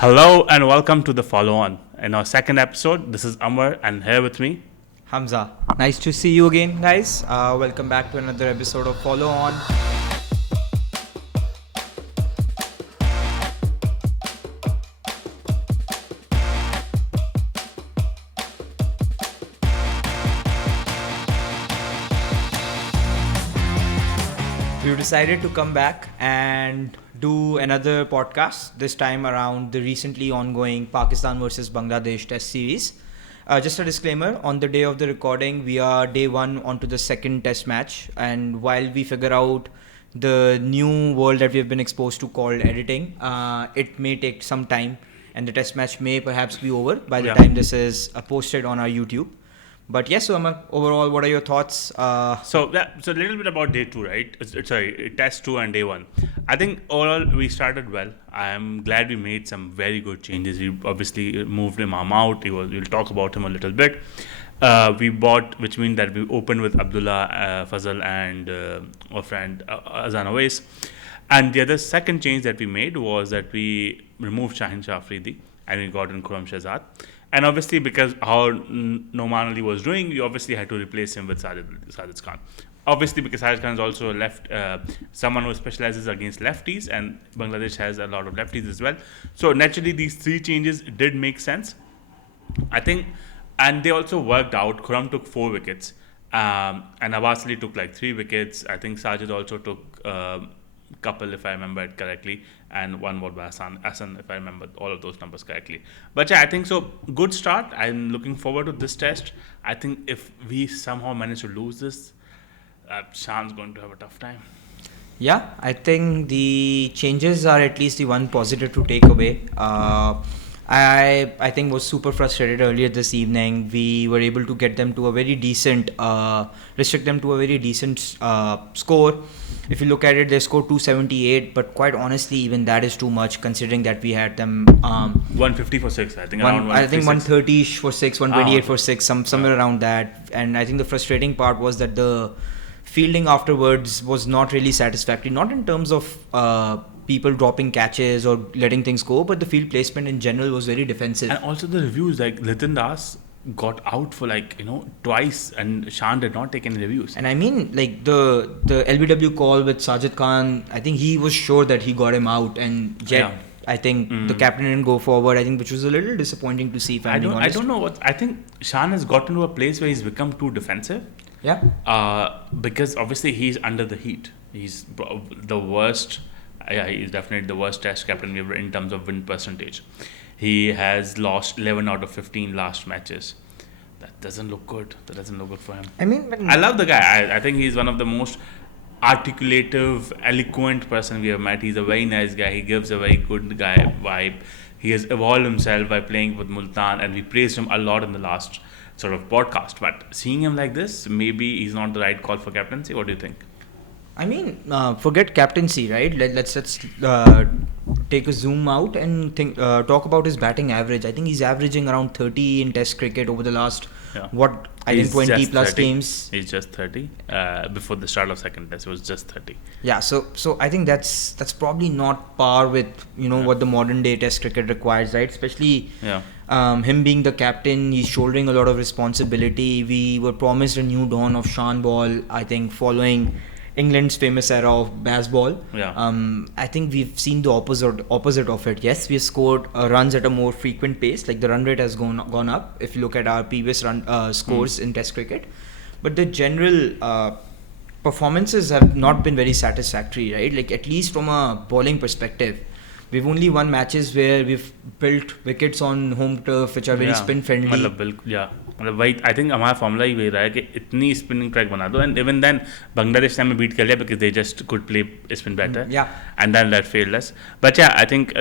Hello and welcome to the follow on. In our second episode, this is Amar and here with me. Hamza. Nice to see you again, guys. Welcome back to another episode of Follow On. We've decided to come back and do another podcast, this time around the recently ongoing Pakistan versus Bangladesh Test series. Just a disclaimer, on the day of the recording, we are day one onto the second test match, and while we figure out the new world that we have been exposed to called editing, it may take some time, and the test match may perhaps be over by the time this is posted on our YouTube. But yes, so overall, what are your thoughts? So a little bit about day two, right? Sorry, test two and day one. I think overall we started well. I am glad we made some very good changes. We obviously moved Imam out. We'll talk about him a little bit. We bought, which means that we opened with Abdullah, Fazal, and our friend Azan Awais. And the other second change that we made was that we removed Shaheen Afridi and we got in Khurram Shahzad. And obviously, because how Noman Ali was doing, we obviously had to replace him with Sajid Khan. Obviously, because Sajid Khan is also someone who specializes against lefties, and Bangladesh has a lot of lefties as well. So naturally, these three changes did make sense, I think, and they also worked out. Khurram took 4 wickets, and Abbas Ali took like 3 wickets. I think Sajid also took couple, if I remember it correctly, and one more by Hassan, if I remember all of those numbers correctly. But yeah, I think so. Good start. I'm looking forward to this test. I think if we somehow manage to lose this, Shan's going to have a tough time. Yeah, I think the changes are at least the one positive to take away. I think was super frustrated earlier this evening. We were able to get them to a very decent, restrict them to a very decent score. If you look at it, they scored 278, but quite honestly, even that is too much considering that we had them 150 for 6. I think around 130 for 6, 128 for 6, somewhere around that. And I think the frustrating part was that the fielding afterwards was not really satisfactory. Not in terms of people dropping catches or letting things go, but the field placement in general was very defensive. And also the reviews, like Litin Das got out for twice, and Shan did not take any reviews. And I mean, like the LBW call with Sajid Khan, I think he was sure that he got him out, and yet I think the captain didn't go forward. I think, which was a little disappointing to see. If I don't know what I think. Shan has gotten to a place where he's become too defensive. Yeah. Because obviously he's under the heat. He's the worst. Yeah, he's definitely the worst test captain ever in terms of win percentage. He has lost 11 out of 15 last matches. That doesn't look good. That doesn't look good for him. I mean, I love the guy. I think he's one of the most articulative, eloquent person we have met. He's a very nice guy. He gives a very good guy vibe. He has evolved himself by playing with Multan, and we praised him a lot in the last sort of podcast. But seeing him like this, maybe he's not the right call for captaincy. What do you think? I mean, forget captaincy, right? Let's take a zoom out and talk about his batting average. I think he's averaging around 30 in Test cricket over the last think 20 plus 30. games. He's just 30. Before the start of second Test, it was just 30. Yeah, so I think that's probably not par with what the modern day Test cricket requires, right? Especially him being the captain, he's shouldering a lot of responsibility. We were promised a new dawn of Shan Ball, I think, following England's famous era of baseball. I think we've seen the opposite of it. Yes, we have scored runs at a more frequent pace. Like the run rate has gone up if you look at our previous run scores in Test cricket, but the general performances have not been very satisfactory, right? Like at least from a bowling perspective, we've only won matches where we've built wickets on home turf which are very spin friendly. I think हमारा formula ही वही रहा है कि इतनी spinning track बना दो, and even then Bangladesh ने हमें बीट कर लिया because they just could play spin better and then that failed us. But I think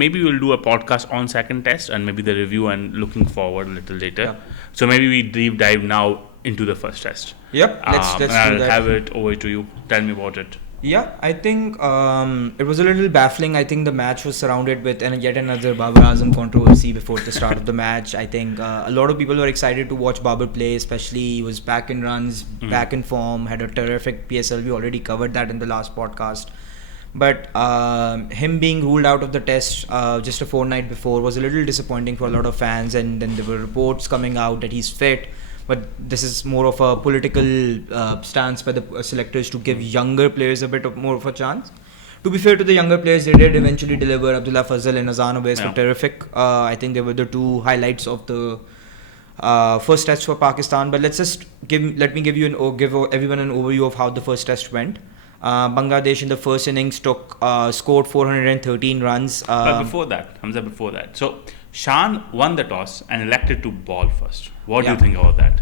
maybe we'll do a podcast on second test and maybe the review and looking forward a little later. So maybe we deep dive now into the first test. Let's do I'll that. have it over to you. Tell me about it. Yeah, I think it was a little baffling. I think the match was surrounded with yet another Babar Azam controversy before the start of the match. I think a lot of people were excited to watch Babar play, especially he was back in runs, back in form, had a terrific PSL. We already covered that in the last podcast. But him being ruled out of the test just a fortnight before was a little disappointing for a lot of fans, and then there were reports coming out that he's fit. But this is more of a political stance by the selectors to give younger players a bit more of a chance. To be fair to the younger players, they did eventually deliver. Abdullah Fazal and Azan Owais were terrific. I think they were the two highlights of the first test for Pakistan. But let me give everyone an overview of how the first test went. Bangladesh in the first innings scored 413 runs. But before that, Hamza, so Shan won the toss and elected to ball first. What do you think about that?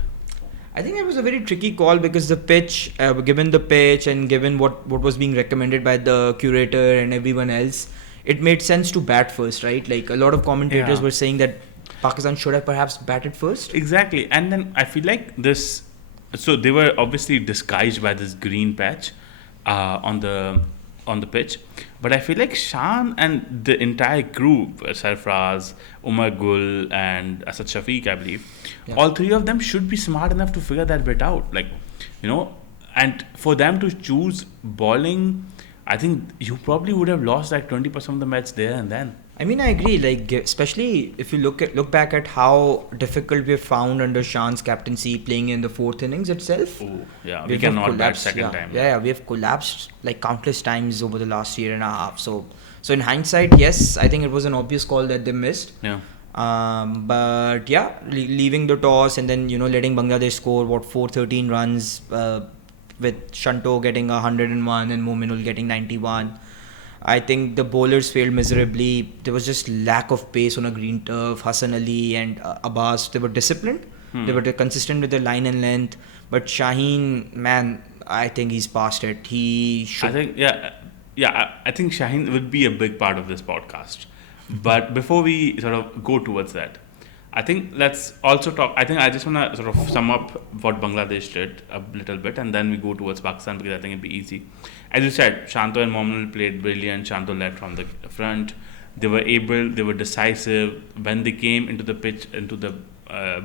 I think it was a very tricky call because the pitch, given the pitch and given what was being recommended by the curator and everyone else, it made sense to bat first, right? Like a lot of commentators were saying that Pakistan should have perhaps batted first. Exactly. And then I feel like this, so they were obviously disguised by this green patch on the pitch, but I feel like Shan and the entire crew, Sarfraz, Umar Gul and Asad Shafiq, I believe, all three of them should be smart enough to figure that bit out. Like, and for them to choose bowling, I think you probably would have lost like 20% of the match there and then. I mean, I agree. Like, especially if you look back at how difficult we have found under Shan's captaincy playing in the fourth innings itself. Oh, yeah, we cannot bat second time. Yeah, we have collapsed like countless times over the last year and a half. So in hindsight, yes, I think it was an obvious call that they missed. Yeah. But yeah, leaving the toss and then letting Bangladesh score 413 runs with Shanto getting 101 and Mominul getting 91. I think the bowlers failed miserably. There was just lack of pace on a green turf. Hassan Ali and Abbas, they were disciplined. They were consistent with their line and length. But Shaheen, man, I think he's past it. He should. I think Shaheen would be a big part of this podcast. But before we sort of go towards that, I think let's also talk. I think I just want to sort of sum up what Bangladesh did a little bit, and then we go towards Pakistan because I think it'd be easy. As you said, Shanto and Mominul played brilliant. Shanto led from the front. They were decisive. When they came into the pitch, into the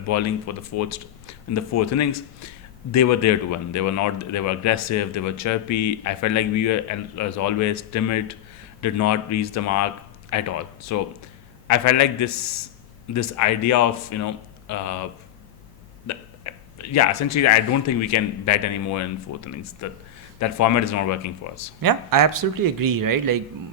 bowling for in the fourth innings, they were there to win. They were aggressive. They were chirpy. I felt like we were, as always, timid. Did not reach the mark at all. So I felt like this idea of essentially I don't think we can bat anymore in fourth innings. That format is not working for us. Yeah, I absolutely agree, right?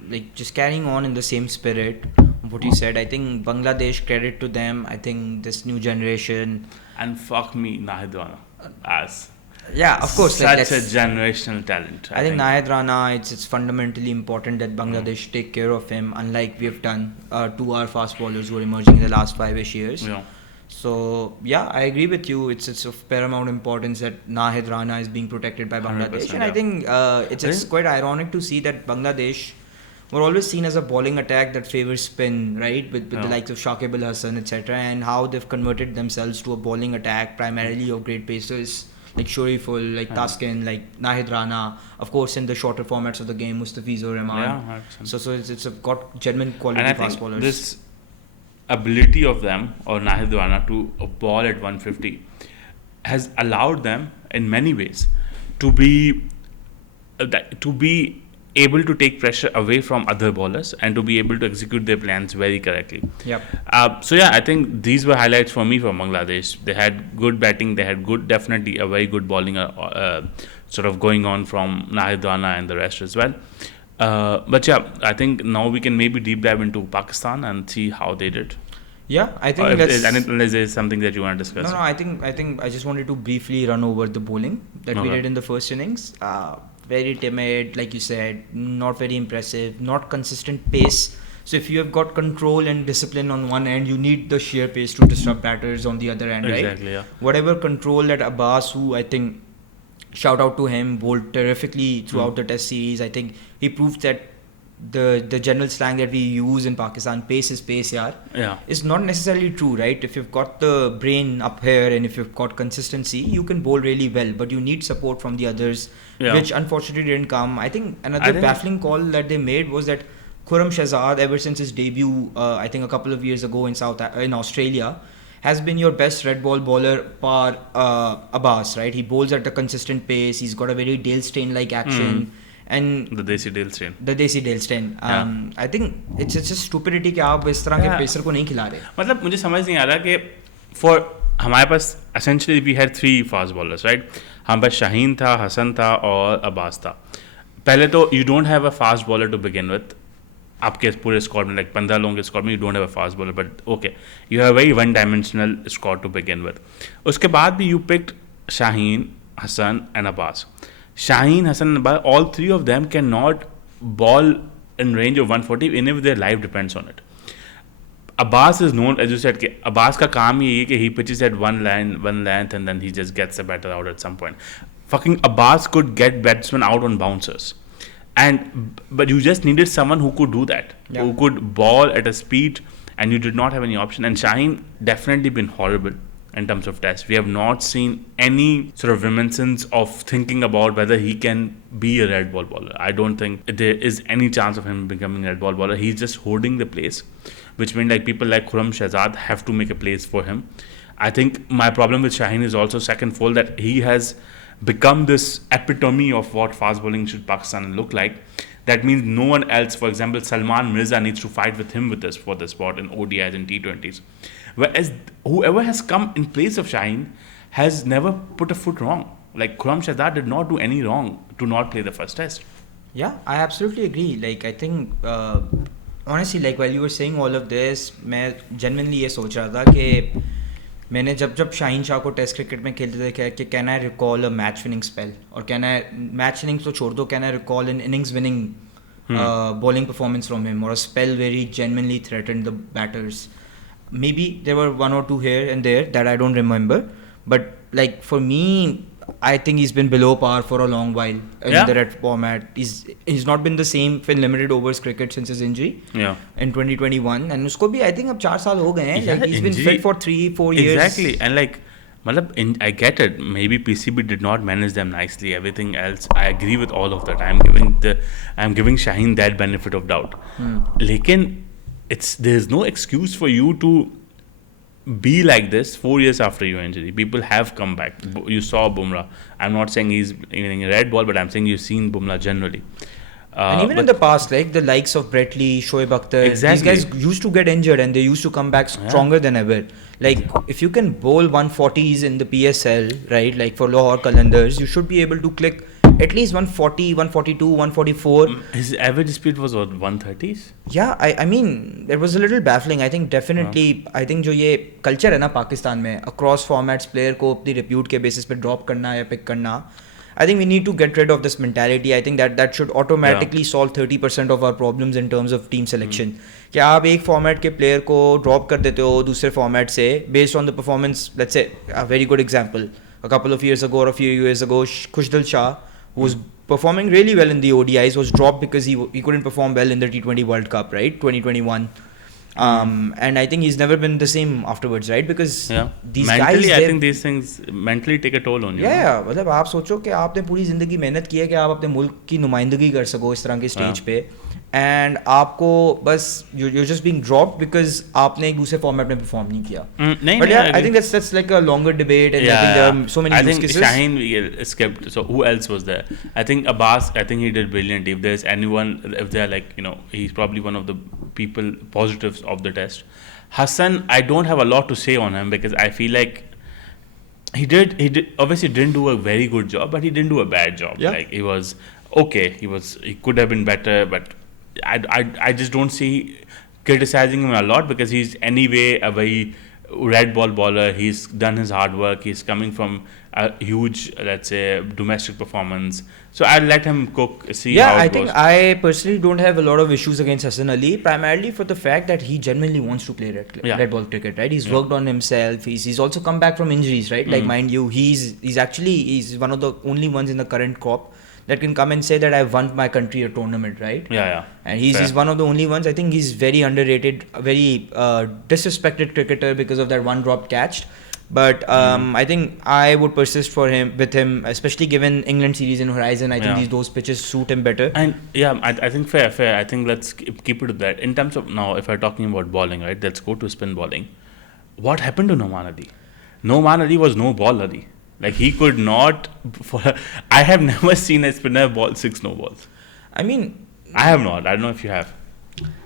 Like just carrying on in the same spirit of what you said. I think Bangladesh, credit to them. I think this new generation. And fuck me, Nahid Rana as of course, such a generational talent. I think Nahid Rana, it's fundamentally important that Bangladesh take care of him, unlike we have done to our fast bowlers who are emerging in the last 5-ish years. Yeah. So I agree with you. It's of paramount importance that Nahid Rana is being protected by Bangladesh, and I think it's quite ironic to see that Bangladesh were always seen as a bowling attack that favors spin, right, with the likes of Shakib Al Hasan, etc., and how they've converted themselves to a bowling attack primarily of great pacers like Shoriful, like Taskin, like Nahid Rana, of course in the shorter formats of the game, Mustafizur Rahman. So it's got genuine quality fast bowlers. This ability of them or Nahid Rana to ball at 150 has allowed them in many ways to be able to take pressure away from other bowlers and to be able to execute their plans very correctly. I think these were highlights for me from Bangladesh. They had good batting, they had definitely a very good bowling sort of going on from Nahid Rana and the rest as well. I think now we can maybe deep dive into Pakistan and see how they did. I think unless there's something that you want to discuss. No, I think I just wanted to briefly run over the bowling that we did in the first innings. Very timid, like you said, not very impressive, not consistent pace. So if you have got control and discipline on one end, you need the sheer pace to disrupt batters on the other end, right? Exactly, yeah. Whatever control that Abbas, who I think, shout out to him, bowled terrifically throughout the test series. I think he proved that the general slang that we use in Pakistan, pace is pace, is not necessarily true, right? If you've got the brain up here and if you've got consistency, you can bowl really well, but you need support from the others, which unfortunately didn't come. I think another baffling call that they made was that Khurram Shahzad, ever since his debut, I think a couple of years ago in Australia, has been your best red ball bowler par Abbas, right? He bowls at a consistent pace. He's got a very Dale Steyn-like action. And the Desi Dale strain. The Desi Dale strain. I think it's just stupidity कि आप इस तरह के pacer को नहीं खिला रहे. मतलब मुझे समझ नहीं आ रहा कि for हमारे पास essentially we had 3 fast bowlers, right? हमारे पास शाहीन था, हसन था और अब्बास था. पहले तो you don't have a fast bowler to begin with. आपके पूरे स्क्वाड में 15 लोगों के स्क्वाड में you don't have a fast bowler, but okay, you have a very one-dimensional squad to begin with. उसके बाद भी you picked Shaheen, Hassan and Abbas. Shaheen, Hassan and Abbas, all 3 of them cannot ball in range of 140 even if their life depends on it. Abbas is known, as you said, कि Abbas का काम ये है कि he pitches at one length and then he just gets a batter out at some point. Fucking Abbas could get batsmen out on bouncers. But you just needed someone who could do that, who could ball at a speed, and you did not have any option. And Shaheen definitely been horrible in terms of tests. We have not seen any sort of reminiscence of thinking about whether he can be a red ball bowler. I don't think there is any chance of him becoming a red ball bowler. He's just holding the place, which means people like Khurram Shahzad have to make a place for him. I think my problem with Shaheen is also secondfold, that he has become this epitome of what fast bowling should Pakistan look like. That means no one else, for example, Salman Mirza needs to fight with him for the spot in ODIs and T20s. Whereas whoever has come in place of Shaheen has never put a foot wrong. Like Khurram Shahzad did not do any wrong to not play the first test. Yeah, I absolutely agree. I think honestly, while you were saying all of this, मैं genuinely ये सोच रहा था कि मैंने जब शाहीन शाह को test cricket में खेलते देखा कि can I recall a match winning spell, और कैन आई मैच इनिंग्स तो छोड़ दो, can I recall an innings winning bowling performance from him, or a spell where he genuinely threatened the batters. Maybe there were 1 or 2 here and there that I don't remember, but for me, I think he's been below par for a long while in the red format. He's not been the same in limited overs cricket since his injury in 2021, and usko bhi I think ab 4 saal ho gaye hain. He's been fit for 3-4 years. Exactly, and I get it. Maybe PCB did not manage them nicely. Everything else, I agree with all of that. I'm giving Shaheen that benefit of doubt. Lekin there's no excuse for you to be like this 4 years after your injury. People have come back. You saw Bumrah. I'm not saying he's in a red ball, but I'm saying you've seen Bumrah generally. And even in the past, the likes of Brett Lee, Shoaib Akhtar, these guys used to get injured and they used to come back stronger than ever. If you can bowl 140s in the PSL, right, for Lahore Qalandars, you should be able to click at least 140, 142, 144. His average speed was what, 130s? Yeah, I mean, it was a little baffling. I think definitely, I think जो ये culture है ना पाकिस्तान में, across formats player को अपनी repute के basis पे drop करना या pick करना, I think we need to get rid of this mentality. I think that should automatically solve 30% of our problems in terms of team selection. कि आप एक format के player को drop कर देते हो दूसरे format से based on the performance. Let's say a very good example, a couple of years ago or a few years ago, Khushdal Shah, who was performing really well in the ODIs, was dropped because he couldn't perform well in the T20 World Cup, right, 2021. And I think he's never been the same afterwards, right, because these mentally, guys, I think these things mentally take a toll on you. Yeah, मतलब आप सोचो कि आपने पूरी ज़िंदगी मेहनत की है कि आप अपने मुल्क की नुमाइंदगी कर सको इस तरह के स्टेज पे, and आपको बस you're just being dropped because आपने एक दूसरे फॉर्मेट में परफॉर्म नहीं किया. But yeah, I think that's like a longer debate, and I think there are so many use cases. I think Shaheen skipped. So who else was there? I think Abbas, I think he did brilliant. If there's anyone, if they're he's probably one of the people positives of the test. Hassan, I don't have a lot to say on him because I feel like he obviously didn't do a very good job, but he didn't do a bad job. He was okay. He could have been better, but I just don't see criticizing him a lot because he's anyway a very red ball bowler. He's done his hard work. He's coming from a huge, let's say, domestic performance. So I'll let him cook, see how it goes. I think I personally don't have a lot of issues against Hassan Ali, primarily for the fact that he genuinely wants to play red ball cricket, right? He's worked on himself. He's also come back from injuries, right? Mind you, he's one of the only ones in the current crop that can come and say that I won my country a tournament, right? And he's one of the only ones. I think he's very underrated, very disrespected cricketer because of that one dropped catch. But I think I would persist with him, especially given England series in horizon. I think those pitches suit him better. And I think fair. I think let's keep it to that. In terms of now, if we're talking about bowling, right? Let's go to spin bowling. What happened to Noman Ali? Noman Ali was no ball Ali. He could not. I have never seen a spinner ball 6 no balls. I mean, I have not. I don't know if you have.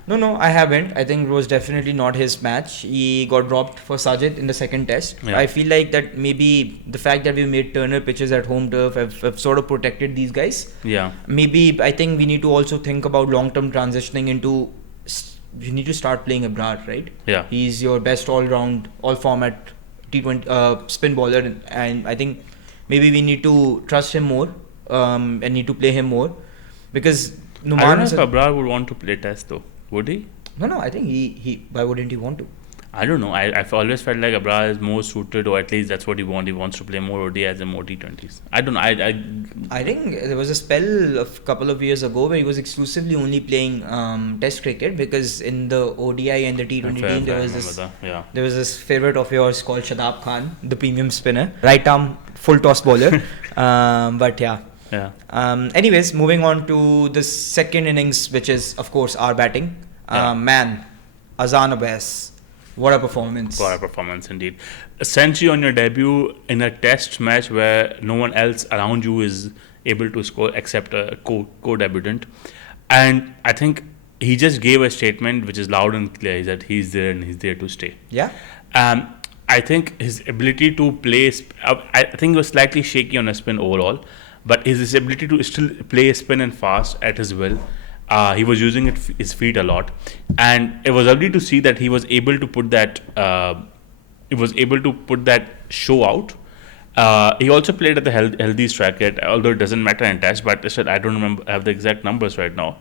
No, I haven't. I think it was definitely not his match. He got dropped for Sajid in the second test. Yeah. I feel like that maybe the fact that we made Turner pitches at home turf have sort of protected these guys. Yeah. Maybe I think we need to also think about long-term transitioning into. We need to start playing Abrar, right? Yeah. He's your best all-round, all-format T20 spin bowler, and I think maybe we need to trust him more and need to play him more because I don't know if Abrar would want to play Test though. Would he? No. I think he. Why wouldn't he want to? I don't know. I've always felt like Abrar is more suited, or at least that's what he wants. He wants to play more ODIs and more T20s. I don't know. I think there was a spell a couple of years ago where he was exclusively only playing Test cricket because in the ODI and the T20 team there was this favorite of yours called Shadab Khan, the premium spinner, right arm full toss bowler. But yeah. Yeah. Anyways, moving on to the second innings, which is of course our batting. Man, Azan Abbas. What a performance. What a performance indeed. A century on your debut in a test match where no one else around you is able to score except a co-debutant. And I think he just gave a statement which is loud and clear that he's there and he's there to stay. Yeah. I think his ability to play, I think he was slightly shaky on a spin overall, but his ability to still play spin and fast at his will. He was using his feet a lot, and it was lovely to see that he was able to put that. Show out. He also played at the healthy strike rate, although it doesn't matter in test. But I don't have the exact numbers right now.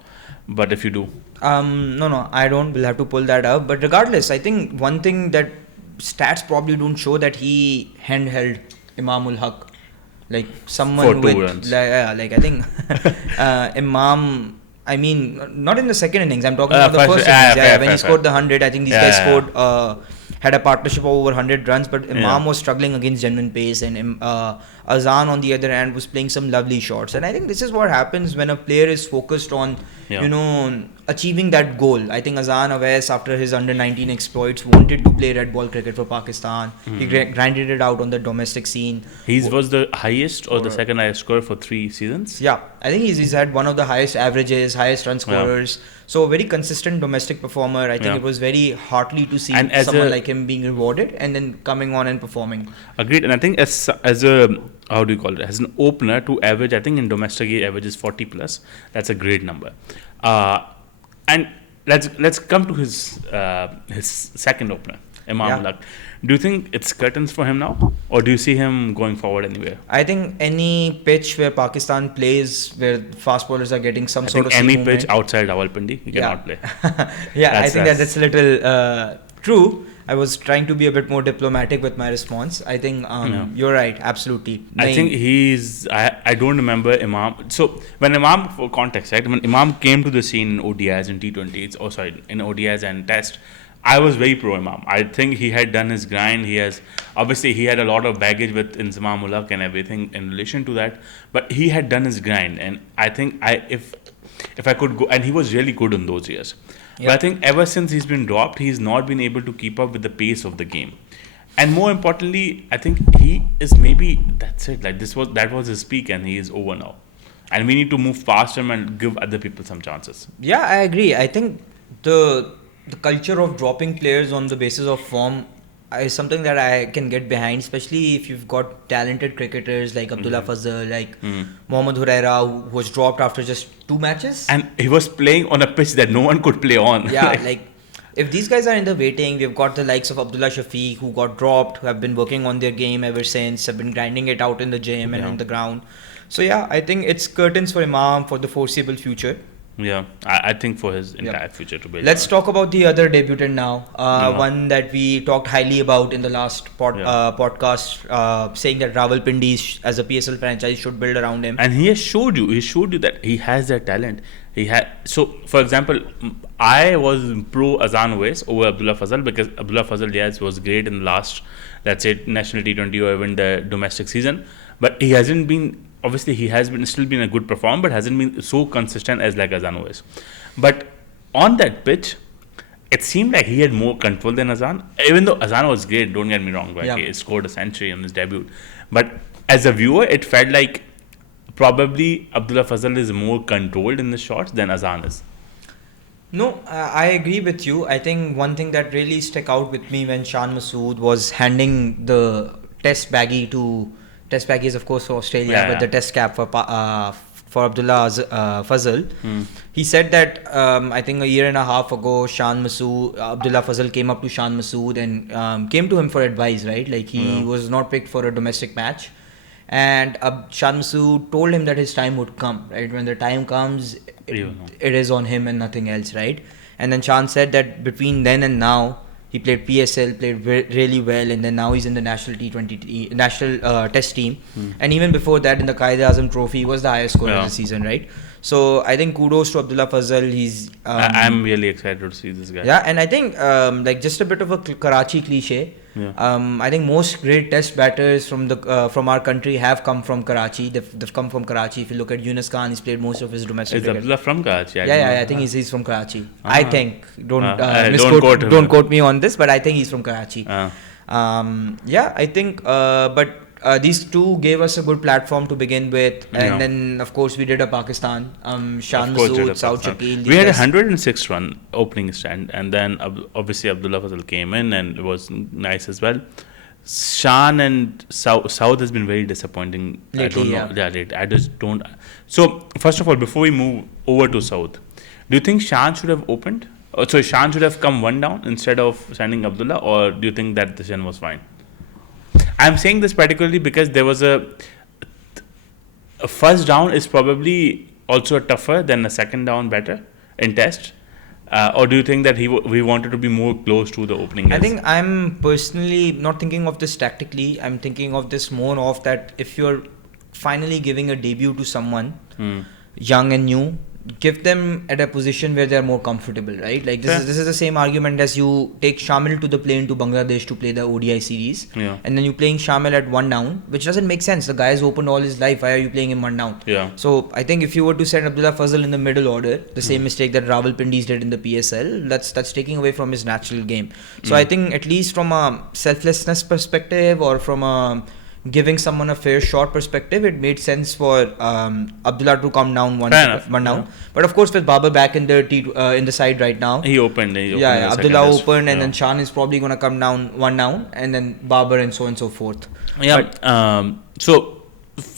But if you do, no, I don't. We'll have to pull that up. But regardless, I think one thing that stats probably don't show that he handheld Imamul Haq, like someone for 2 runs. Like I think Imam. I mean, not in the second innings. I'm talking about the first innings. When he scored the 100, I think these guys scored, had a partnership of over 100 runs. But Imam was struggling against genuine pace, and Azan on the other hand was playing some lovely shots. And I think this is what happens when a player is focused on, achieving that goal. I think Azan Awais, after his under-19 exploits, wanted to play red ball cricket for Pakistan. He grinded it out on the domestic scene. He was the highest or the second highest scorer for 3 seasons. Yeah, I think he's had one of the highest averages, highest run scorers. So a very consistent domestic performer. I think it was very heartily to see someone like him being rewarded and then coming on and performing. Agreed. And I think as a how do you call it? As an opener to average, I think in domestic he averages 40 plus. That's a great number. And let's come to his second opener, Imam Haq. Do you think it's curtains for him now, or do you see him going forward anywhere? I think any pitch where Pakistan plays, where fast bowlers are getting some sort of any pitch outside Rawalpindi, he cannot play. I think that's a little true. I was trying to be a bit more diplomatic with my response. I think you're right, absolutely. I think I don't remember Imam. So when Imam, for context, right? When Imam came to the scene in ODIs and T20s, in ODIs and Test, I was very pro Imam. I think he had done his grind. He had a lot of baggage with Inzamam ul Haq and everything in relation to that. But he had done his grind, and I think if I could go, and he was really good in those years. But I think ever since he's been dropped, he's not been able to keep up with the pace of the game. And more importantly, I think he is that's it. Like that was his peak, and he is over now. And we need to move past him and give other people some chances. Yeah, I agree. I think the culture of dropping players on the basis of form is something that I can get behind, especially if you've got talented cricketers like Abdullah Fazal, like Mohammad Huraira, who was dropped after just 2 matches. And he was playing on a pitch that no one could play on. Yeah, like if these guys are in the waiting, we've got the likes of Abdullah Shafiq, who got dropped, who have been working on their game ever since, have been grinding it out in the gym and on the ground. So yeah, I think it's curtains for Imam for the foreseeable future. Yeah, I think for his entire future to be. Let's talk about the other debutant now. One that we talked highly about in the last podcast, saying that Rawalpindi as a PSL franchise should build around him. And he showed you that he has that talent. So, for example, I was pro Azan Awais over Abdullah Fazal because Abdullah Fazal, was great in the last, let's say, national T20 or even the domestic season. But he hasn't been. Obviously, he has still been a good performer, but hasn't been so consistent as like Azan Awais. But on that pitch, it seemed like he had more control than Azan. Even though Azan was great, don't get me wrong, he scored a century on his debut. But as a viewer, it felt like probably Abdullah Fazal is more controlled in the shots than Azan is. No, I agree with you. I think one thing that really stuck out with me when Shan Masood was handing the test baggie is of course for Australia, but the test cap for Abdullah Fazal. He said that I think a year and a half ago, Abdullah Fazal came up to Shan Masood and came to him for advice, right? Like he was not picked for a domestic match. And Shan Masood told him that his time would come, right? When the time comes, it is on him and nothing else, right? And then Shan said that between then and now, he played PSL, played really well, and then now he's in the national national test team. And even before that, in the Quaid-e-Azam Trophy, he was the highest scorer of the season, right? So I think kudos to Abdullah Fazal. He's I'm really excited to see this guy. Yeah, and I think like just a bit of a Karachi cliche. I think most great test batters from our country have come from Karachi. They've come from Karachi. If you look at Yunus Khan, he's played most of his domestic cricket. Is Abdullah from Karachi? I think he's from Karachi. I think. Don't quote me on this, but I think he's from Karachi. I think. But these two gave us a good platform to begin with, and then of course we did a Pakistan. Shan Masood, Saud Shakil. We had a 106 run opening stand, and then obviously Abdullah Fazal came in and it was nice as well. Shan and Saud has been very disappointing. Lately, I just don't. So first of all, before we move over to Saud, do you think Shan should have opened? So Shan should have come one down instead of sending Abdullah, or do you think that decision was fine? I'm saying this particularly because there was a first down is probably also tougher than a second down better in test. Or do you think that we wanted to be more close to the opening? I think I'm personally not thinking of this tactically. I'm thinking of this more of that if you're finally giving a debut to someone young and new, give them at a position where they're more comfortable, right? Like this is the same argument as you take Shamil to the plane to Bangladesh to play the ODI series, and then you're playing Shamil at one down, which doesn't make sense. The guy has opened all his life. Why are you playing him one down? So I think if you were to send Abdullah Fazal in the middle order, the same mistake that Rawalpindi's did in the PSL, that's taking away from his natural game. So I think at least from a selflessness perspective or from a giving someone a fair shot perspective, it made sense for Abdullah to come down one down. But of course, with Babar back in the side right now, he opened Abdullah opened, and then Shan is probably going to come down one down, and then Babar and so on and so forth. So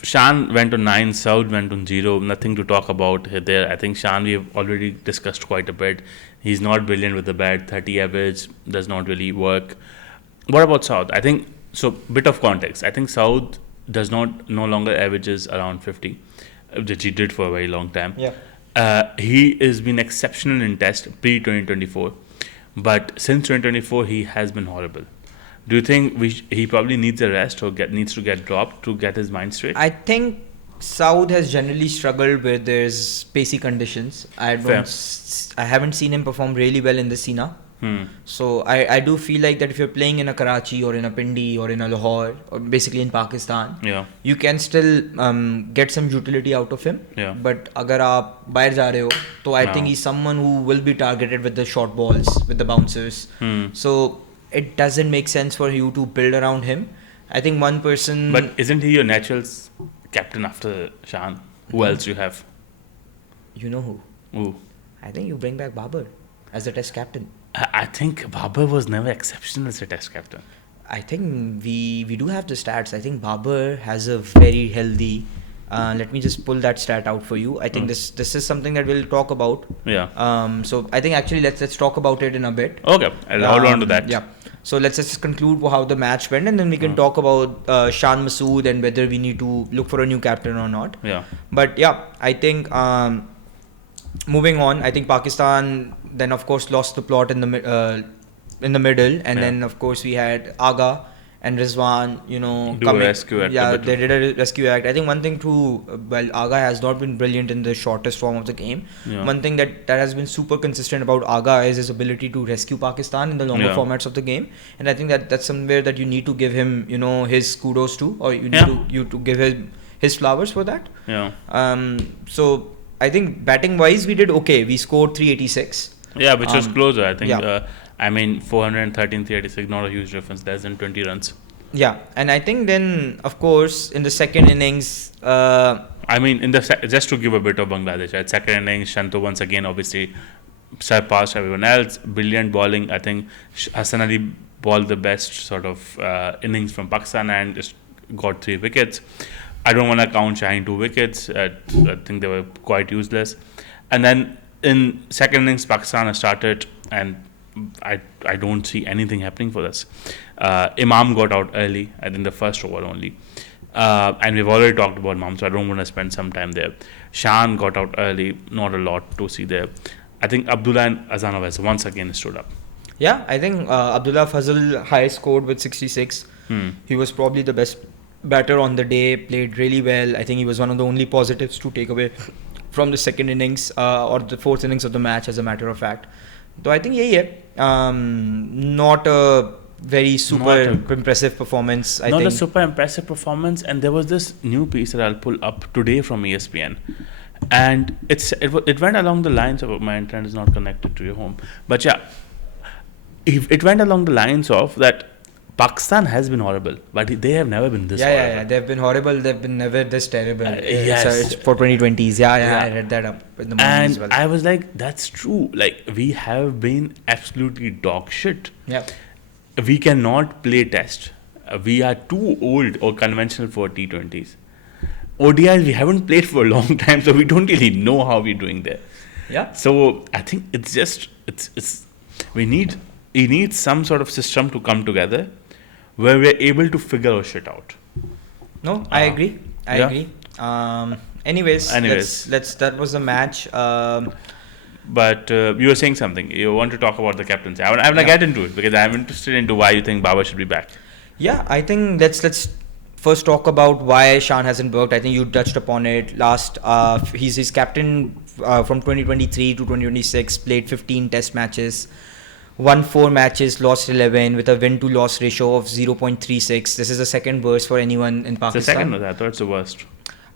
Shan went on 9, Saud went on 0. Nothing to talk about there. I think Shan we've already discussed quite a bit. He's not brilliant with the bat. 30 average does not really work. What about Saud? I think. So, bit of context. I think Saud no longer averages around 50, which he did for a very long time. He has been exceptional in test pre-2024, but since 2024 he has been horrible. Do you think he probably needs a rest or needs to get dropped to get his mind straight? I think Saud has generally struggled where there's pacey conditions. I haven't seen him perform really well in the Sina. So I do feel like that if you're playing in a Karachi or in a Pindi or in a Lahore or basically in Pakistan, you can still get some utility out of him. But agar aap bahar ja rahe ho, so I think he's someone who will be targeted with the short balls, with the bouncers. So it doesn't make sense for you to build around him. I think one person. But isn't he your natural captain after Shan? Who else you have? You know who? Who? I think you bring back Babar as a test captain. I think Babar was never exceptional as a test captain. I think we do have the stats. I think Babar has a very healthy. Let me just pull that stat out for you. I think this is something that we'll talk about. So I think actually let's talk about it in a bit. Okay, I'll hold on to that. So let's just conclude how the match went, and then we can talk about Shan Masood and whether we need to look for a new captain or not. But I think. Moving on, I think Pakistan then of course lost the plot in the middle, and then of course we had Aga and Rizwan, coming. Rescue act. They did a rescue act. I think one thing too, Aga has not been brilliant in the shortest form of the game. One thing that has been super consistent about Aga is his ability to rescue Pakistan in the longer formats of the game, and I think that's somewhere that you need to give him, his kudos to, or you need to give him his flowers for that. So I think batting wise we did okay. We scored 386. Which was closer. I think. 413, 386, not a huge difference. Less than 20 runs. Yeah, and I think then, of course, in the second innings, I mean, just to give a bit of Bangladesh, at second innings, Shanto once again obviously surpassed everyone else. Brilliant bowling. I think Hassan Ali bowled the best sort of innings from Pakistan and just got 3 wickets. I don't want to count Shaheen 2 wickets. I think they were quite useless. And then in second innings, Pakistan has started, and I don't see anything happening for us. Imam got out early, I think the first over only. And we've already talked about Imam, so I don't want to spend some time there. Shan got out early, not a lot to see there. I think Abdullah and Azanov has once again stood up. Yeah, I think Abdullah Fazal high scored with 66. He was probably the best batter on the day, played really well. I think he was one of the only positives to take away from the second innings or the fourth innings of the match, as a matter of fact. So I think, not a very super impressive performance. Not a super impressive performance, and there was this new piece that I'll pull up today from ESPN. And it went along the lines of, my internet is not connected to your home, but yeah, it went along the lines of that Pakistan has been horrible, but they have never been this horrible. Yeah, they've been horrible. They've been never this terrible. Yes. For 2020s. Yeah, I read that up in the morning and as well. I was like, that's true. Like, we have been absolutely dog shit. Yeah. We cannot play test. We are too old or conventional for T20s. ODIs we haven't played for a long time, so we don't really know how we're doing there. Yeah. So I think it's just we need some sort of system to come together where we're able to figure our shit out. No, I agree. I agree. Anyways, let's that was the match. But you were saying something. You want to talk about the captaincy. I want to get into it because I'm interested into why you think Baba should be back. Yeah, I think let's first talk about why Shan hasn't worked. I think you touched upon it last. He's captain from 2023 to 2026. Played 15 Test matches, won 4 matches, lost 11 with a win-to-loss ratio of 0.36. This is the second worst for anyone in Pakistan. It's the second, I thought it's the worst.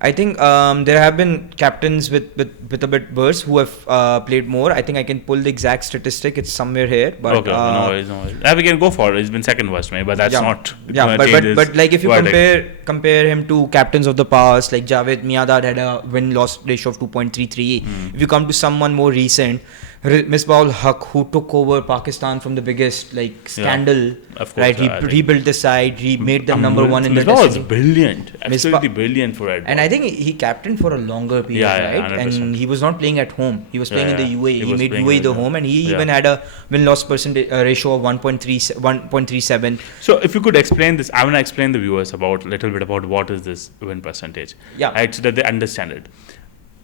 I think there have been captains with a bit worse who have played more. I think I can pull the exact statistic. It's somewhere here. But, okay, no worries. We can go for it. He's been second worst, maybe, but that's not. Yeah, but like if you compare him to captains of the past, like Javed Miandad had a win-loss ratio of 2.33. If you come to someone more recent, Misbah-ul Haq, who took over Pakistan from the biggest scandal, of course, right? He rebuilt the side. He made them number one in the Test. Misbah was brilliant, absolutely brilliant for it. And I think he captained for a longer period, right? 100%. And he was not playing at home. He was playing in the UAE. He made UAE the home, and he even had a win-loss ratio of 1.37. So, if you could explain this, I want to explain the viewers about a little bit about what is this win percentage. Yeah, right, so that they understand it.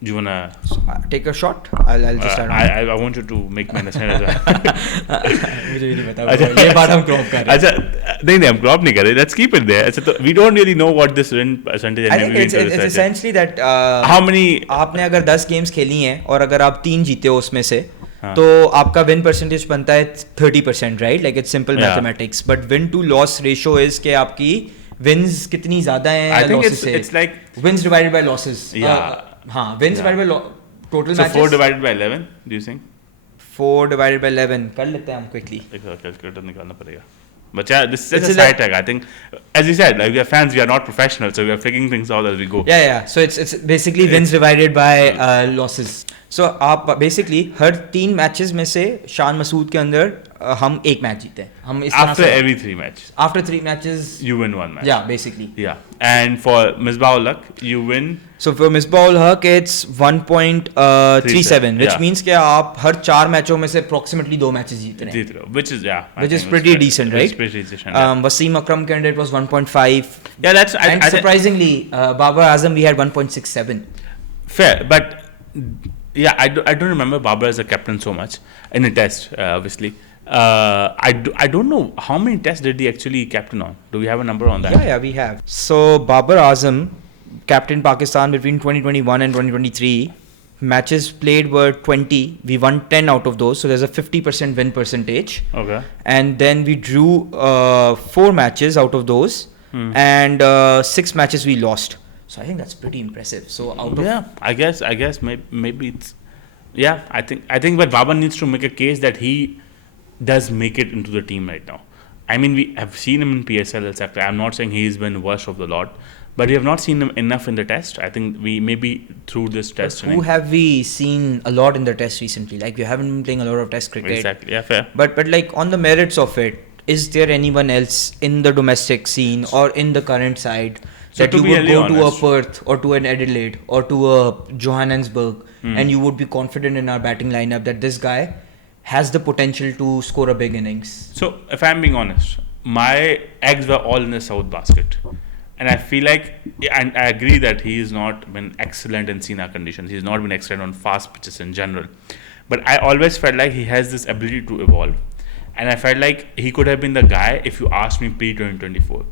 Do you wanna take a shot? I'll just start. I want you to make me understand as well. मुझे नहीं पता ये बात हम crop कर रहे हैं. अच्छा नहीं हम crop नहीं कर रहे. Let's keep it there. अच्छा तो we don't really know what this win percentage. I think it's essentially that how many आपने अगर 10 games खेली हैं और अगर आप 3 जीते हो उसमें से तो आपका win percentage बनता है 30%, right? Like it's simple mathematics. But win to loss ratio is कि आपकी wins कितनी ज़्यादा हैं या losses से. It's like wins divided by losses. Wins divided by total matches. So 4 divided by 11, do you think? 4 divided by 11. कर लेते हैं हम quickly. एक calculator निकालना पड़ेगा. But yeah, this is a side tag. I think, as you said, like we are fans, we are not professionals, so we are figuring things out as we go. Yeah. So it's basically wins divided by losses. So आप basically हर 3 matches में से शान मसूद के अंदर हम एक match जीते हैं. हम इस after every 3 matches. After 3 matches, you win 1 match. Yeah, basically. Yeah, and for Misbah-ul Haq, you win. So for Misbah-ul Haq, it's 1.37, which means कि आप हर 4 मैचों में से approximately 2 matches जीत रहे हैं. Which is pretty decent, right? Pretty decent. Wasim Akram के अंदर it was 1.5. Yeah, that's and surprisingly, Babar Azam we had 1.67. Fair, but yeah, I don't remember Babar as a captain so much in a test, obviously. I don't know how many tests did he actually captain on. Do we have a number on that? Yeah, we have. So Babar Azam captained Pakistan between 2021 and 2023. Matches played were 20. We won 10 out of those, so there's a 50% win percentage. Okay. And then we drew 4 matches out of those, and 6 matches we lost. So I think that's pretty impressive. So I guess maybe it's I think but Baba needs to make a case that he does make it into the team right now. I mean, we have seen him in PSL, etc. I'm not saying he's been worst of the lot, but we have not seen him enough in the test. I think we maybe through this test. Who have we seen a lot in the test recently? Like, we haven't been playing a lot of test cricket. Exactly, yeah, fair. But like, on the merits of it, is there anyone else in the domestic scene or in the current side that you would go to a Perth or to an Adelaide or to a Johannesburg and you would be confident in our batting lineup that this guy has the potential to score a big innings? So, if I'm being honest, my eggs were all in the South basket. And I feel like, and I agree that he has not been excellent in Sina conditions. He's not been excellent on fast pitches in general. But I always felt like he has this ability to evolve. And I felt like he could have been the guy if you asked me pre-2024.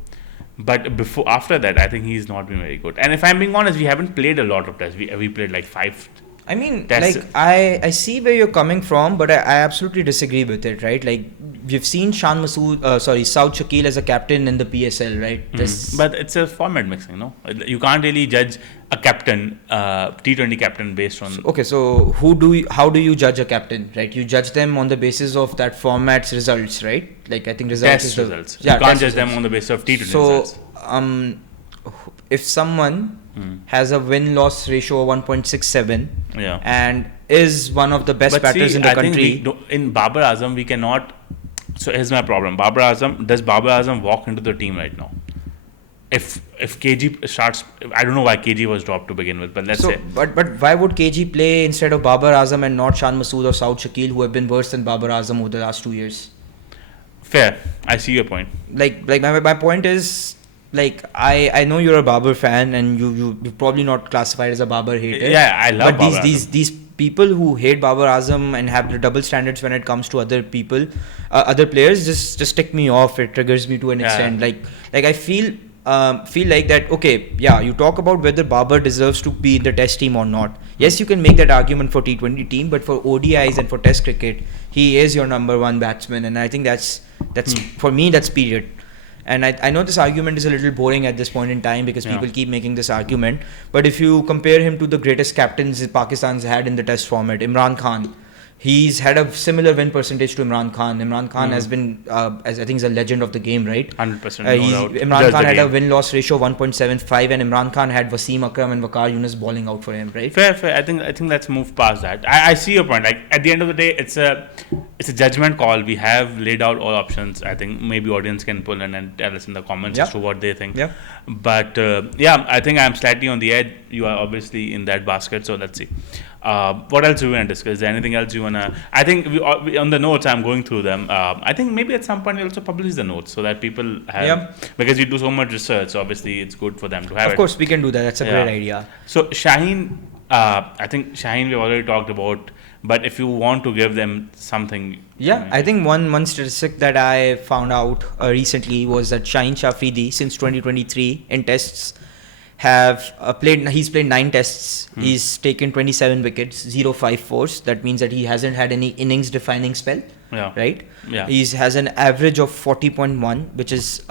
But after that, I think he's not been very good. And if I'm being honest, we haven't played a lot of tests. We played like 5. I mean, like, I see where you're coming from, but I absolutely disagree with it, right? Like, we've seen Shan Masood, Saud Shakeel as a captain in the PSL, right? But it's a format mixing, no? You can't really judge a captain, T20 captain based on... So how do you judge a captain, right? You judge them on the basis of that format's results, right? Like, I think results results. Yeah, you can't judge them on the basis of T20 results. So, if someone has a win-loss ratio of 1.67 and is one of the best batters in the country... in Babar Azam, we cannot... So here's my problem. Does Babar Azam walk into the team right now? If KG starts... I don't know why KG was dropped to begin with, but let's say... But why would KG play instead of Babar Azam and not Shan Masood or Saud Shakeel, who have been worse than Babar Azam over the last 2 years? Fair. I see your point. Like my point is... Like, I know you're a Babar fan and you're probably not classified as a Babar hater. Yeah, I love Babar Azam. These people who hate Babar Azam and have the double standards when it comes to other people, other players, just tick me off. It triggers me to an extent. Like I feel like that, okay, yeah, you talk about whether Babar deserves to be in the test team or not. Yes, you can make that argument for T20 team, but for ODIs and for test cricket, he is your number one batsman. And I think that's for me, that's period. And I know this argument is a little boring at this point in time because people keep making this argument. But if you compare him to the greatest captains Pakistan's had in the test format, Imran Khan, he's had a similar win percentage to Imran Khan. Imran Khan has been, as I think, is a legend of the game, right? 100%. No doubt. Imran Khan had a win-loss ratio of 1.75 and Imran Khan had Wasim Akram and Waqar Yunus bowling out for him, right? Fair. I think let's move past that. I see your point. Like, at the end of the day, it's a judgment call. We have laid out all options. I think maybe audience can pull in and tell us in the comments as to what they think. Yeah. But I think I'm slightly on the edge. You are obviously in that basket, so let's see. What else do we want to discuss? Is there anything else you want to... I think we on the notes, I'm going through them. I think maybe at some point we'll also publish the notes so that people have... Because we do so much research, so obviously it's good for them to have it. Of course, we can do that. That's a great idea. So Shaheen, I think Shaheen we've already talked about, but if you want to give them something... Yeah, I think one statistic that I found out recently was that Shaheen Shafridi, since 2023 in tests... he's played 9 tests. He's taken 27 wickets, 0 5-4s. That means that he hasn't had any innings defining spell. Right? Yeah. He has an average of 40.1, which is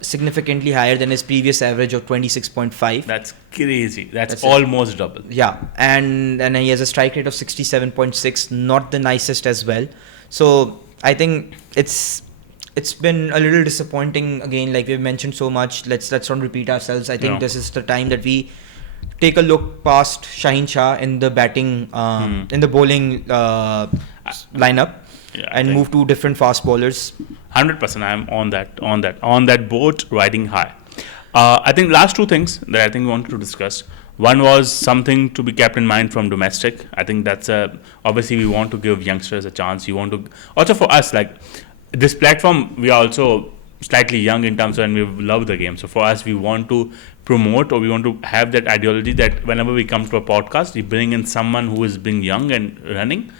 significantly higher than his previous average of 26.5. That's crazy. That's almost double. Yeah. And he has a strike rate of 67.6, not the nicest as well. So I think it's been a little disappointing. Again, like we've mentioned so much, let's not repeat ourselves. I think this is the time that we take a look past Shaheen Shah in the batting, in the bowling lineup, and move to different fast bowlers. 100%. I'm on that boat riding high. I think last 2 things that I think we wanted to discuss. One was something to be kept in mind from domestic. I think that's obviously we want to give youngsters a chance. You want to also for us, like, this platform, we are also slightly young in terms of, and we love the game. So for us, we want to promote, or we want to have that ideology that whenever we come to a podcast, we bring in someone who is being young and running,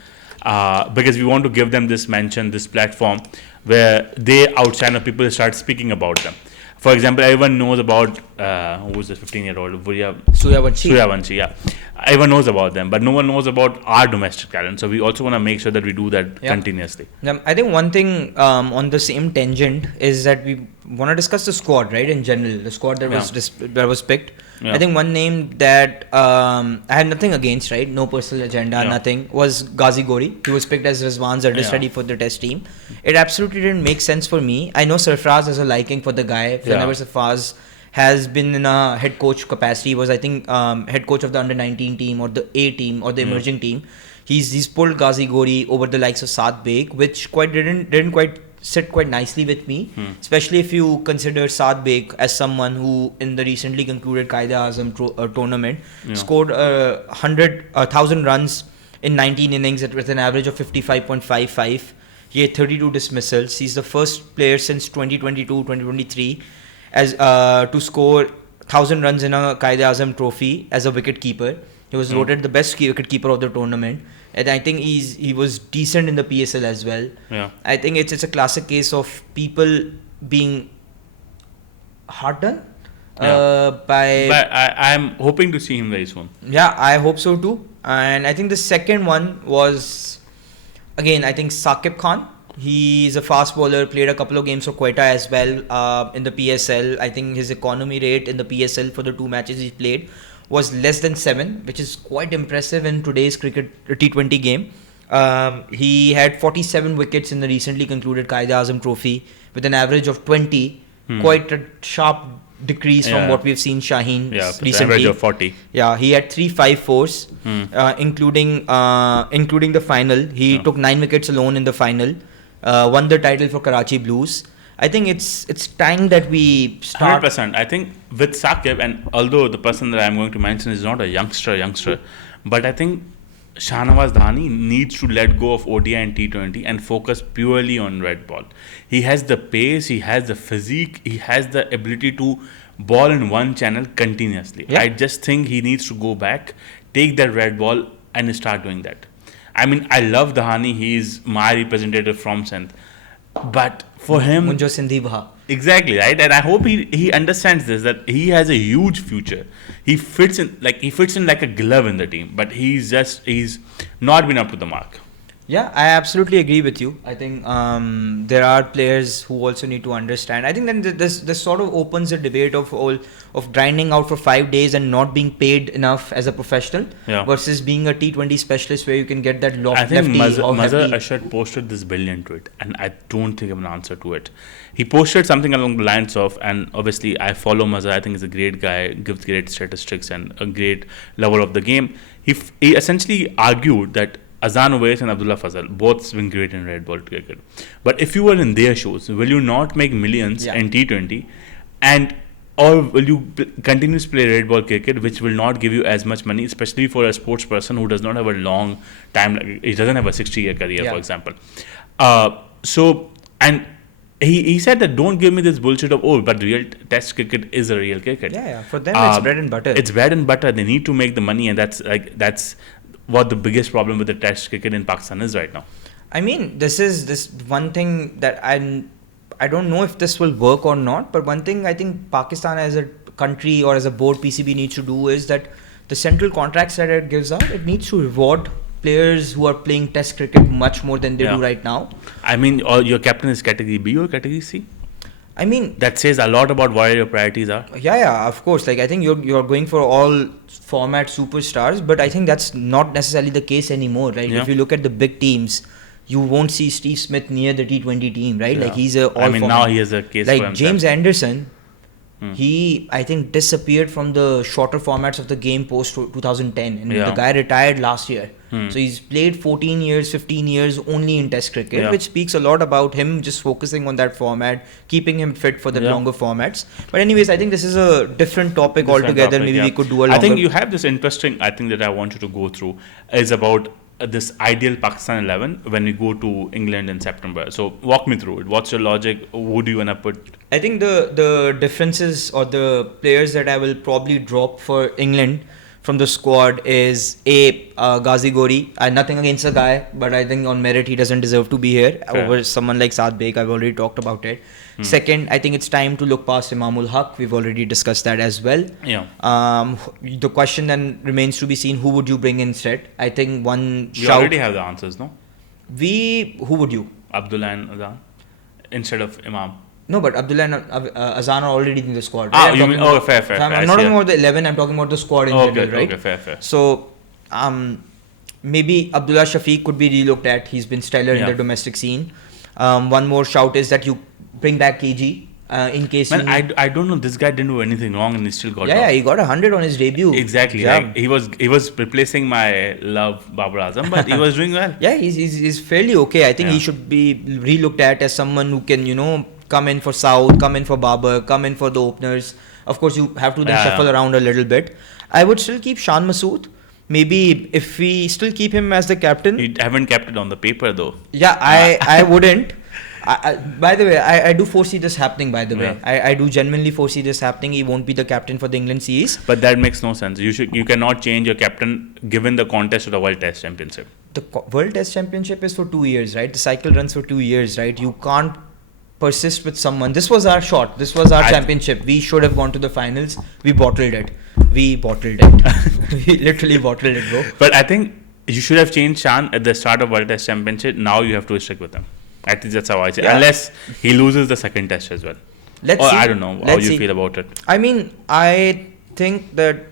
because we want to give them this mention, this platform where they outside of people start speaking about them. For example, everyone knows about who's the 15-year-old Suryavanshi. Suryavanshi, yeah. Everyone knows about them, but no one knows about our domestic talent. So we also want to make sure that we do that continuously. I think one thing on the same tangent is that we want to discuss the squad, right? In general, the squad that was picked. Yeah. I think one name that I had nothing against, right? No personal agenda, nothing, was Ghazi Gori. He was picked as Rizwan's understudy for the test team. It absolutely didn't make sense for me. I know Sarfraz has a liking for the guy. Whenever Sarfraz has been in a head coach capacity, was I think head coach of the under-19 team or the A team or the emerging team. He's pulled Ghazi Gori over the likes of Saad Beg, which didn't quite sit quite nicely with me, especially if you consider Saad Beg as someone who in the recently concluded Quaid-e-Azam tournament scored 1,000 runs in 19 innings with an average of 55.55. He had 32 dismissals. He's the first player since 2022-2023 as to score 1,000 runs in a Quaid-e-Azam trophy as a wicket keeper. He was voted the best wicket keeper of the tournament. And I think he was decent in the PSL as well. Yeah. I think it's a classic case of people being hard done by. But I'm hoping to see him very soon. Yeah, I hope so too. And I think the second one was, again, I think Saqib Khan. He's a fast bowler, played a couple of games for Quetta as well in the PSL. I think his economy rate in the PSL for the 2 matches he played was less than 7, which is quite impressive in today's cricket T20 game. He had 47 wickets in the recently concluded Quaid-e-Azam trophy with an average of 20. Quite a sharp decrease from what we've seen Shaheen recently. Average of 40. Yeah, he had 3 5-4s, including the final. He took 9 wickets alone in the final. Won the title for Karachi Blues. I think it's time that we start. 100%. I think with Saqib, and although the person that I'm going to mention is not a youngster, but I think Shahnawaz Dhani needs to let go of ODI and T20 and focus purely on red ball. He has the pace, he has the physique, he has the ability to ball in one channel continuously. Yeah. I just think he needs to go back, take that red ball and start doing that. I mean, I love Dhani. He's my representative from Sindh. But for him, Munjo Sindhi Bha. Exactly, right? And I hope he understands this, that he has a huge future. He fits in like a glove in the team, but he's not been up to the mark. Yeah, I absolutely agree with you. I think there are players who also need to understand. I think then this sort of opens a debate of grinding out for 5 days and not being paid enough as a professional versus being a T20 specialist where you can get that I think Mazhar Ashad posted this brilliant tweet, and I don't think I have an answer to it. He posted something along the lines of, and obviously I follow Mazhar, I think he's a great guy, gives great statistics and a great lover of the game. He essentially argued that Azan Uwais and Abdullah Fazal both swing great in red ball cricket. But if you were in their shoes, will you not make millions in T20 or will you continue to play red ball cricket, which will not give you as much money, especially for a sports person who does not have a long time, he doesn't have a 60-year career, for example. He said that don't give me this bullshit of, but real test cricket is a real cricket. Yeah. For them, it's bread and butter. It's bread and butter. They need to make the money, and that's what the biggest problem with the test cricket in Pakistan is right now. I mean, this one thing that I don't know if this will work or not, but one thing I think Pakistan as a country or as a board PCB needs to do is that the central contracts that it gives out, it needs to reward players who are playing test cricket much more than they do right now. I mean, your captain is category B or category C? I mean, that says a lot about what your priorities are. Yeah, of course. Like, I think you're going for all format superstars, but I think that's not necessarily the case anymore. Right? If you look at the big teams, you won't see Steve Smith near the T20 team, right? Like, he's a all. I mean, now he has a case like for himself. James Anderson. He, I think, disappeared from the shorter formats of the game post 2010, and the guy retired last year. So he's played 14 years, 15 years only in Test cricket, which speaks a lot about him just focusing on that format, keeping him fit for the longer formats. But anyways, I think this is a different topic altogether. Maybe we could do a longer. I think you have this interesting, that I want you to go through is about this ideal Pakistan 11 when we go to England in September. So walk me through it. What's your logic? Who do you want to put? I think the differences or the players that I will probably drop for England from the squad is Ghazi Gori. Nothing against the guy, but I think on merit he doesn't deserve to be here over someone like Saad Beg. I've already talked about it. Second, I think it's time to look past Imamul Haq. We've already discussed that as well. The question then remains to be seen, who would you bring instead? I think we already have the answers, no? Who would you? Abdullah and Azan instead of Imam. No, but Abdullah and Azan are already in the squad. Right? You mean, fair. I'm not talking about the 11, I'm talking about the squad in general, right? Okay, fair. So, maybe Abdullah Shafiq could be relooked at. He's been stellar in the domestic scene. One more shout is that you bring back KG. In case I don't know, this guy didn't do anything wrong and he still got he got 100 on his debut. Exactly. Like, he was replacing my love Babar Azam, but he was doing well. He's fairly okay. I think he should be relooked at as someone who can come in for South, come in for Babar, come in for the openers. Of course you have to then shuffle around a little bit. I would still keep Shan Masood. Maybe if we still keep him as the captain. You haven't kept it on the paper though. I wouldn't. By the way, I do foresee this happening, by the way. I do genuinely foresee this happening. He won't be the captain for the England series. But that makes no sense. You cannot change your captain given the contest of the World Test Championship. The World Test Championship is for 2 years, right? The cycle runs for 2 years, right? You can't persist with someone. This was our shot. This was our championship. We should have gone to the finals. We bottled it. We literally bottled it, bro. But I think you should have changed Shan at the start of World Test Championship. Now you have to stick with him. At least that's how I say. Unless he loses the second test as well. Let's see. I don't know how you feel about it. I mean, I think that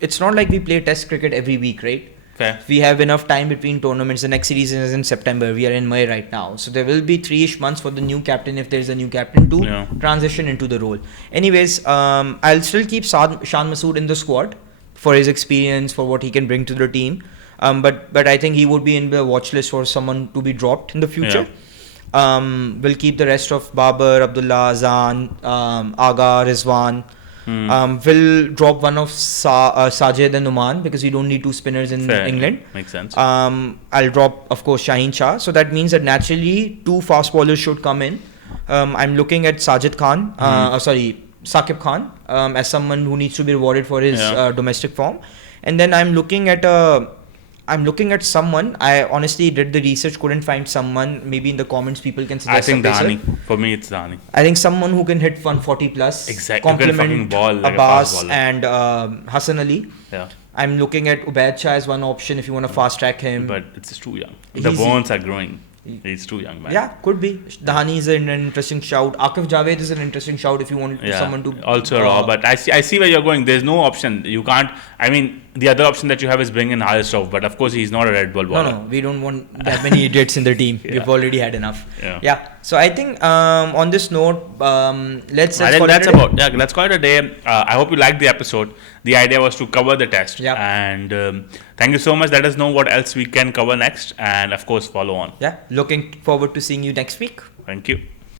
it's not like we play test cricket every week, right? Fair. We have enough time between tournaments. The next series is in September. We are in May right now. So there will be 3-ish months for the new captain, if there is a new captain, to transition into the role. Anyways, I'll still keep Shan Masood in the squad for his experience, for what he can bring to the team. But I think he would be in the watch list for someone to be dropped in the future. We'll keep the rest of Babar, Abdullah, Azan, Aga, Rizwan. We'll drop one of Sajid and Numan because we don't need 2 spinners in England. Makes sense. I'll drop, of course, Shaheen Shah. So that means that naturally 2 fast bowlers should come in. I'm looking at Sakib Khan as someone who needs to be rewarded for his domestic form. And then I'm looking at someone. I honestly did the research, couldn't find someone. Maybe in the comments people can suggest. I think Dhani. For me, it's Dhani. I think someone who can hit 140 plus. Exactly. Complement ball like Abbas and Hassan Ali. Yeah. I'm looking at Ubaid Shah as one option if you want to fast track him. But it's too young. The bones are growing. He's too young, man. Yeah, could be. Dhani is an interesting shout. Akif Javed is an interesting shout if you want someone to. Also raw, but I see where you're going. There's no option. You can't. I mean, the other option that you have is bring in Haris Rauf, but of course he's not a red ball bowler. No, we don't want that many idiots in the team. We've already had enough. Yeah. So I think on this note, let's call it a day. I hope you liked the episode. The idea was to cover the test. Yeah. And thank you so much. Let us know what else we can cover next, and of course follow on. Yeah. Looking forward to seeing you next week. Thank you.